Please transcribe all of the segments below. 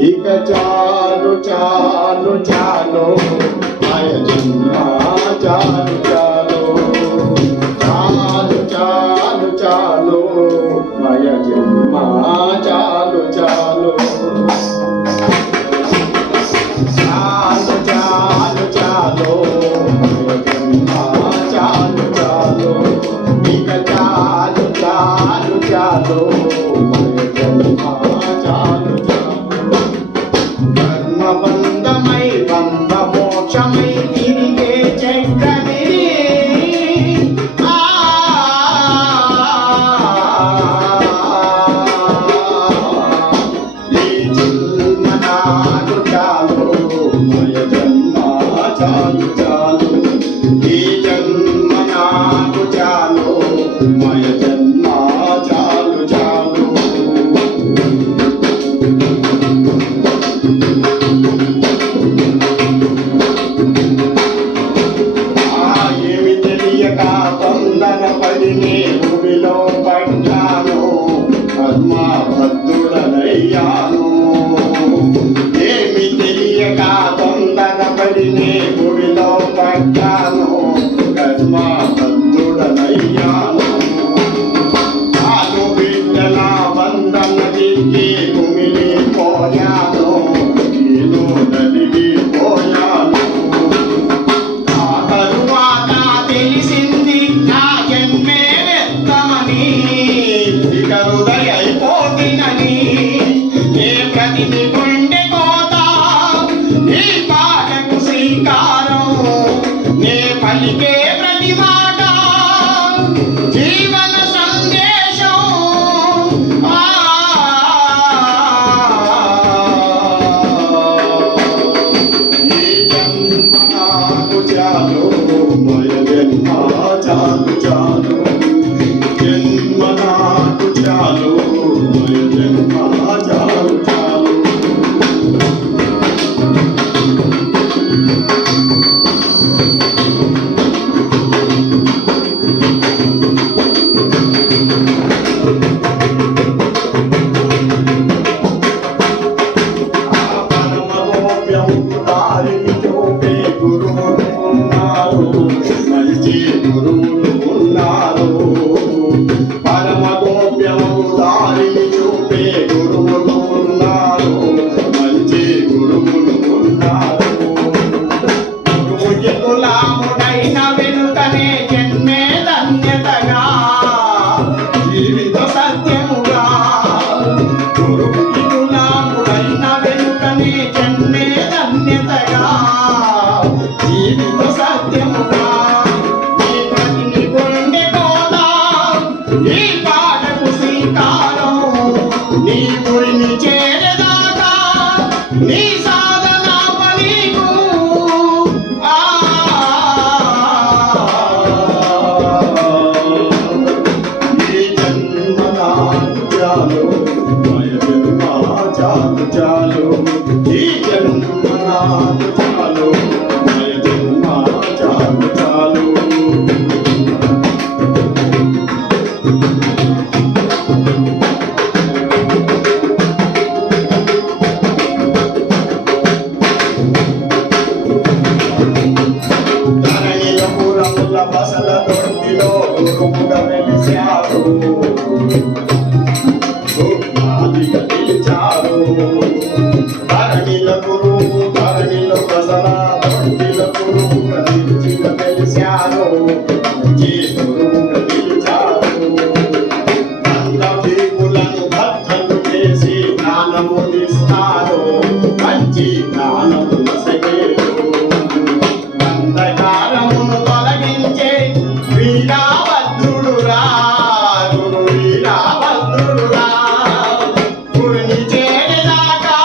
ఇక చాలు చాలు చాలు మయ జన్మ చాలు చాలు చాలు చాలు చాలు మయ జన్మ చాలు చాలు చాలు చాలు చాలు మయ జన్మ చాలు చాలు ఇక చాలు చాలు చాలు మయ జన్మ చాలు చాలు బంధమై బంధ మోక్షమై తిరిగే చక్రమే ఈ జన్మ నాకు చాలు మయ జన్మ చాలు చాలు ఈ జన్మ నాకు చాలు మయ జన్మ చాలు చాలు వందన పడినే భూమిలో పడ్డాను పద్మభద్రుడనయ్యాను ఏమి తెలియక వందన పడినే భూమిలో పడ్డాను పద్మభద్రుడనయ్యాను నాను బిడ్డల వందన దిగి భూమిని పోయాను నేను నలిగిపోయాను హృదయ అయిపోతినని ఏ ప్రతిని గుండె కోత ఈ పాటకు శ్రీకారం నే పలికే ప్రతి మాట జీవన సందేశం ఈ జన్మ నాకు చాలు మయ జన్మ చాలు చాలు జన్మ నాకు చాలు మయ జన్మ చాలు చాలు పరమ గోప్యం దారిని చూపే గురువులు ఉన్నారు మంచి గురువులు ఉన్నారు పరమ గోప్యము దారిని చూపే గురువులు ఉన్నారు మంచి గురువులు ఉన్నారు గురువుకి గులాముడైన వెనుకనే జన్మే ధన్యతగా జీవిత సత్యముగా గురువుకి గులాముడైన వెనుకనే జన్మే ధన్యతగా జీవిత సత్యముగా ఈ పాటకు శ్రీకారం నీ గురిని చేరదాకా నీ సాధన పనికు ఈ జన్మ నాకు చాలు మయ జన్మ చాలు చాలు ఈ జన్మ నాకు చాలు మయ జన్మ చాలు చాలు బసల దొడ్డిలో గురువుగా వెలిశారు ఆదిగా నిలిచారు ధరణిలో గురువు ధరణిలో బసల దొడ్డిలో గురువుగా నిలిచిగా వెలిశారు గురువుగా నిలిచారు అందీపులను భక్తులు చేసి జ్ఞానమునిస్తారు మంచి జ్ఞానము నసగేరు అంధకారమును తొలగించే వీరాభద్రుడురా గురు వీరాభద్రుడురా గురుని చేరేదాకా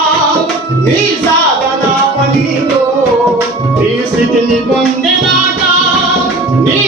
నీ సాధన పనిలో నీ స్థితిని పొందేదాకా నీ